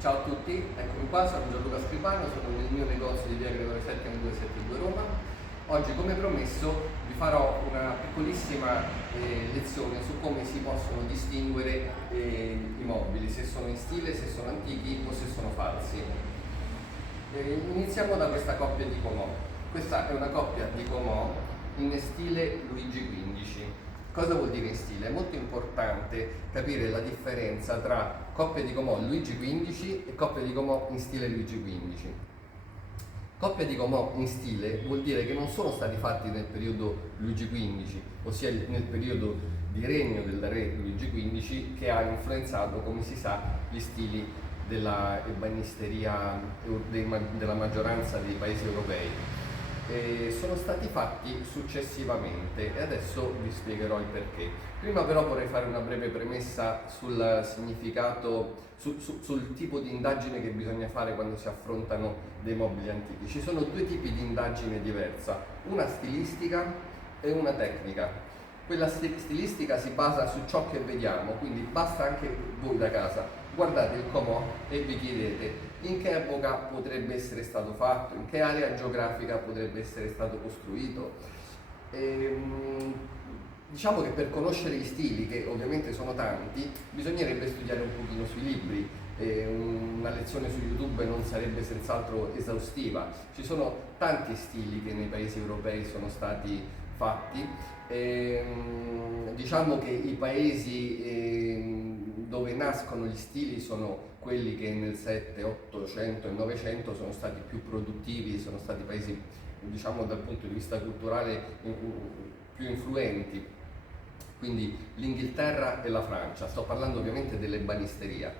Ciao a tutti, eccomi qua, sono Gianluca Scribano, sono nel mio negozio di via Gregore 7 272 Roma. Oggi, come promesso, vi farò una piccolissima lezione su come si possono distinguere i mobili, se sono in stile, se sono antichi o se sono falsi. Iniziamo da questa coppia di Comò. Questa è una coppia di Comò in stile Luigi XV. Cosa vuol dire in stile? È molto importante capire la differenza tra coppia di Comò Luigi XV e coppia di Comò in stile Luigi XV. Coppia di Comò in stile vuol dire che non sono stati fatti nel periodo Luigi XV, ossia nel periodo di regno del re Luigi XV, che ha influenzato, come si sa, gli stili della ebanisteria della maggioranza dei paesi europei. Sono stati fatti successivamente e adesso vi spiegherò il perché. Prima però vorrei fare una breve premessa sul significato, sul tipo di indagine che bisogna fare quando si affrontano dei mobili antichi. Ci sono due tipi di indagine diversa, una stilistica e una tecnica. Quella stilistica si basa su ciò che vediamo, quindi basta anche voi da casa, guardate il Comò e vi chiedete in che epoca potrebbe essere stato fatto, in che area geografica potrebbe essere stato costruito. Diciamo che per conoscere gli stili, che ovviamente sono tanti, bisognerebbe studiare un pochino sui libri. Una lezione su YouTube non sarebbe senz'altro esaustiva. Ci sono tanti stili che nei paesi europei sono stati fatti. Diciamo che i paesi dove nascono gli stili sono quelli che nel 7, 800 e 900 sono stati più produttivi, sono stati paesi, diciamo, dal punto di vista culturale più influenti, quindi l'Inghilterra e la Francia. Sto parlando ovviamente dell'ebanisteria.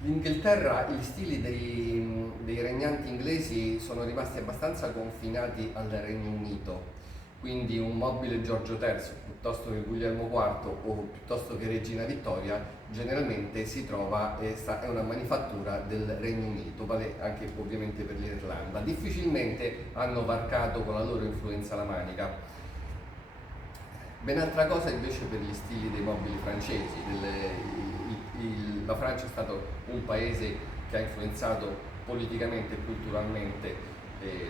L'Inghilterra, gli stili dei regnanti inglesi sono rimasti abbastanza confinati al Regno Unito, quindi un mobile Giorgio III piuttosto che Guglielmo IV o piuttosto che Regina Vittoria generalmente si trova, è una manifattura del Regno Unito, vale anche ovviamente per l'Irlanda. Difficilmente hanno varcato con la loro influenza la Manica. Ben altra cosa invece per gli stili dei mobili francesi. La Francia è stato un paese che ha influenzato politicamente e culturalmente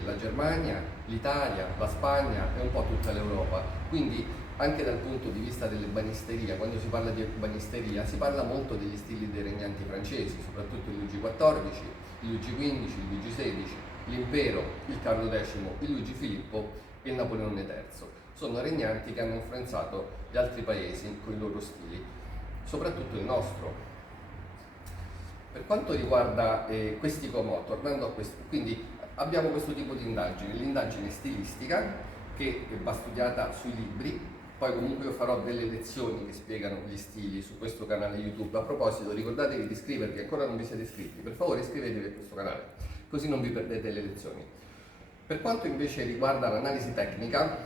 la Germania, l'Italia, la Spagna e un po' tutta l'Europa. Quindi anche dal punto di vista dell'ebanisteria, quando si parla di ebanisteria si parla molto degli stili dei regnanti francesi, soprattutto il Luigi XIV, il Luigi XV, il Luigi XVI, l'Impero, il Carlo X, il Luigi Filippo e il Napoleone III. Sono regnanti che hanno influenzato gli altri paesi con i loro stili, soprattutto il nostro. Per quanto riguarda questi Comò, tornando a questo, quindi abbiamo questo tipo di indagine, l'indagine stilistica che va studiata sui libri, poi comunque io farò delle lezioni che spiegano gli stili su questo canale YouTube. A proposito, ricordatevi di iscrivervi, ancora non vi siete iscritti, per favore iscrivetevi a questo canale, così non vi perdete le lezioni. Per quanto invece riguarda l'analisi tecnica,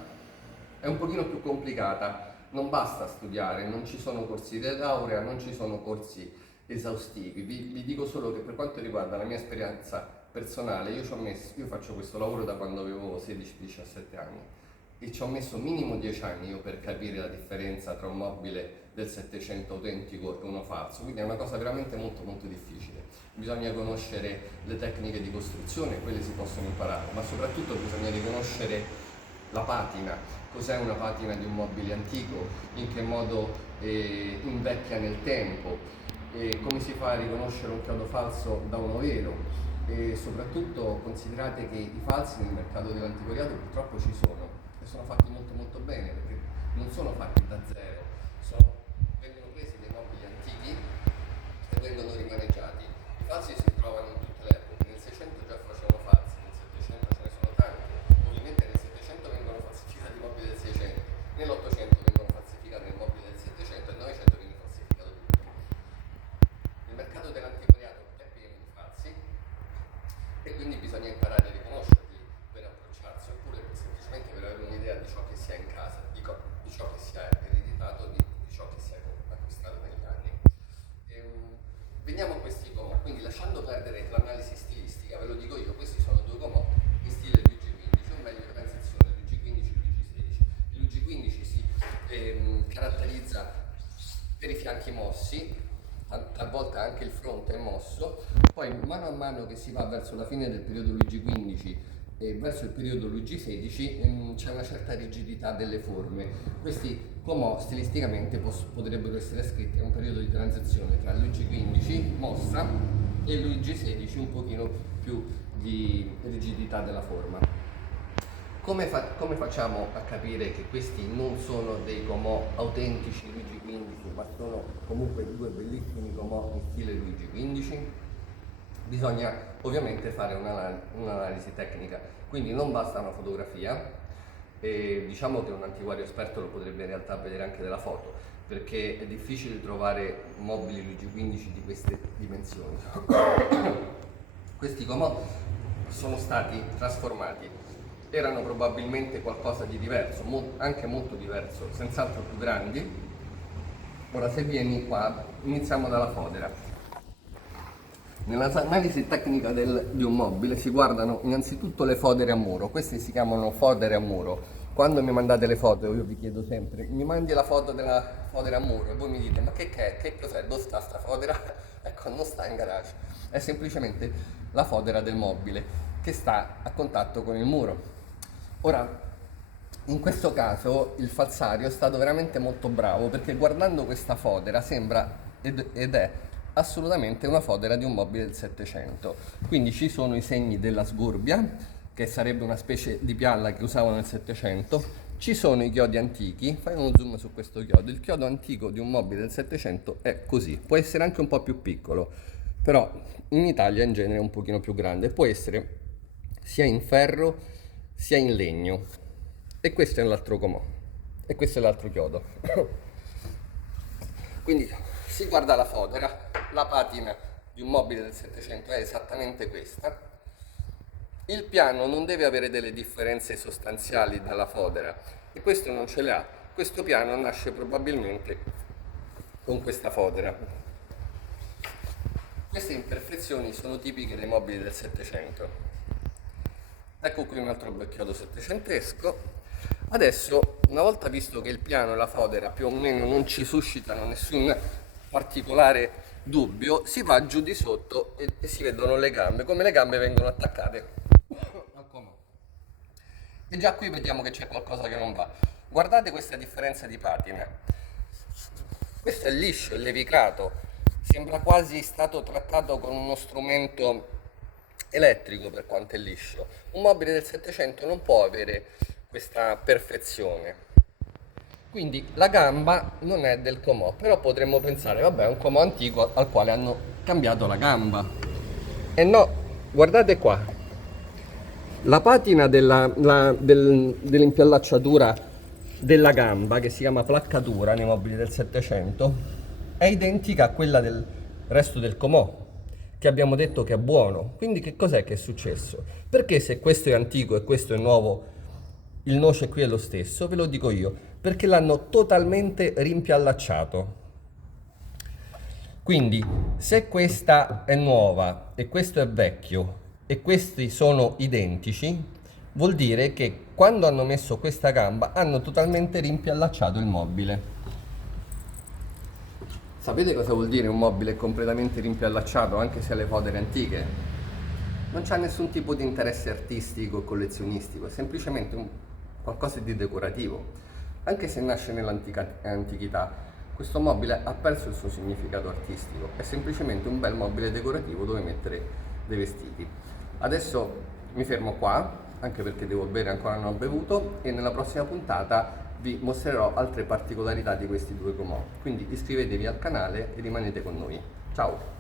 è un pochino più complicata, non basta studiare, non ci sono corsi di laurea, non ci sono corsi esaustivi. Vi dico solo che per quanto riguarda la mia esperienza personale, io faccio questo lavoro da quando avevo 16-17 anni e ci ho messo minimo 10 anni io per capire la differenza tra un mobile del 700 autentico e uno falso, quindi è una cosa veramente molto molto difficile. Bisogna conoscere le tecniche di costruzione, quelle si possono imparare, ma soprattutto bisogna riconoscere la patina. Cos'è una patina di un mobile antico, in che modo invecchia nel tempo, come si fa a riconoscere un chiodo falso da uno vero. E soprattutto considerate che i falsi nel mercato dell'antiquariato purtroppo ci sono e sono fatti molto molto bene, perché non sono fatti da zero, vengono presi dei mobili antichi e vengono rimaneggiati. I falsi si trovano in tutte le epoche, nel 600 già facevano falsi, nel 700 ce ne sono tanti, ovviamente nel 700 vengono falsificati i mobili del 600, nell'800 vengono falsificati i mobili del 700 e nel 900 viene falsificato tutto. Il mercato dell'antiquariato è pieno di falsi e quindi bisogna imparare a riconoscerli per approcciarsi, oppure semplicemente per avere un'idea di ciò che si ha in casa, di ciò che si ha ereditato, di ciò che si è acquistato negli anni. Veniamo a questi Comò, quindi lasciando perdere l'analisi stilistica, ve lo dico io, questi sono due Comò in stile Luigi XV, o meglio transizione Luigi XV e Luigi XVI. Il Luigi XV si caratterizza per i fianchi mossi, talvolta anche il fronte volte è mosso, poi mano a mano che si va verso la fine del periodo Luigi XV e verso il periodo Luigi XVI c'è una certa rigidità delle forme. Questi comò stilisticamente potrebbero essere scritti a un periodo di transizione tra Luigi XV, mossa, e Luigi XVI, un pochino più di rigidità della forma. Come facciamo a capire che questi non sono dei comò autentici Luigi XV, ma sono comunque due bellissimi comò in stile Luigi XV? Bisogna ovviamente fare un'analisi tecnica, quindi non basta una fotografia, e diciamo che un antiquario esperto lo potrebbe in realtà vedere anche dalla foto, perché è difficile trovare mobili Luigi XV di queste dimensioni. Questi comò sono stati trasformati, erano probabilmente qualcosa di diverso, anche molto diverso, senz'altro più grandi. Ora se vieni qua, iniziamo dalla fodera. Nell'analisi tecnica di un mobile si guardano innanzitutto le fodere a muro, queste si chiamano fodere a muro. Quando mi mandate le foto, io vi chiedo sempre, mi mandi la foto della fodera a muro e voi mi dite, ma che è? Che cos'è? Dove sta sta fodera? Ecco, non sta in garage, è semplicemente la fodera del mobile che sta a contatto con il muro. Ora, in questo caso il falsario è stato veramente molto bravo, perché guardando questa fodera sembra ed è assolutamente una fodera di un mobile del Settecento. Quindi ci sono i segni della sgorbia, che sarebbe una specie di pialla che usavano nel Settecento, ci sono i chiodi antichi. Fai uno zoom su questo chiodo. Il chiodo antico di un mobile del Settecento è così, può essere anche un po' più piccolo, però in Italia in genere è un pochino più grande, può essere sia in ferro sia in legno. E questo è l'altro comò, e questo è l'altro chiodo. Quindi si guarda la fodera, la patina di un mobile del Settecento è esattamente questa. Il piano non deve avere delle differenze sostanziali dalla fodera, e questo non ce le ha. Questo piano nasce probabilmente con questa fodera. Queste imperfezioni sono tipiche dei mobili del Settecento. Ecco qui un altro bel chiodo settecentesco. Adesso, una volta visto che il piano e la fodera più o meno non ci suscitano nessun particolare dubbio, si va giù di sotto e si vedono le gambe, come le gambe vengono attaccate al comò. E già qui vediamo che c'è qualcosa che non va. Guardate questa differenza di patina. Questo è liscio, è levigato, sembra quasi stato trattato con uno strumento elettrico per quanto è liscio. Un mobile del Settecento non può avere questa perfezione. Quindi la gamba non è del comò, però potremmo pensare, vabbè, è un comò antico al quale hanno cambiato la gamba. E no, guardate qua, la patina dell'impiallacciatura della gamba, che si chiama placcatura nei mobili del Settecento, è identica a quella del resto del comò, che abbiamo detto che è buono. Quindi che cos'è che è successo? Perché se questo è antico e questo è nuovo, il noce qui è lo stesso? Ve lo dico io, perché l'hanno totalmente rimpiallacciato. Quindi se questa è nuova e questo è vecchio e questi sono identici, vuol dire che quando hanno messo questa gamba hanno totalmente rimpiallacciato il mobile. Sapete cosa vuol dire un mobile completamente rimpiallacciato, anche se ha le fodere antiche? Non c'ha nessun tipo di interesse artistico o collezionistico, è semplicemente qualcosa di decorativo. Anche se nasce nell'antichità, questo mobile ha perso il suo significato artistico, è semplicemente un bel mobile decorativo dove mettere dei vestiti. Adesso mi fermo qua, anche perché devo bere, ancora non ho bevuto, e nella prossima puntata vi mostrerò altre particolarità di questi due comò. Quindi iscrivetevi al canale e rimanete con noi. Ciao!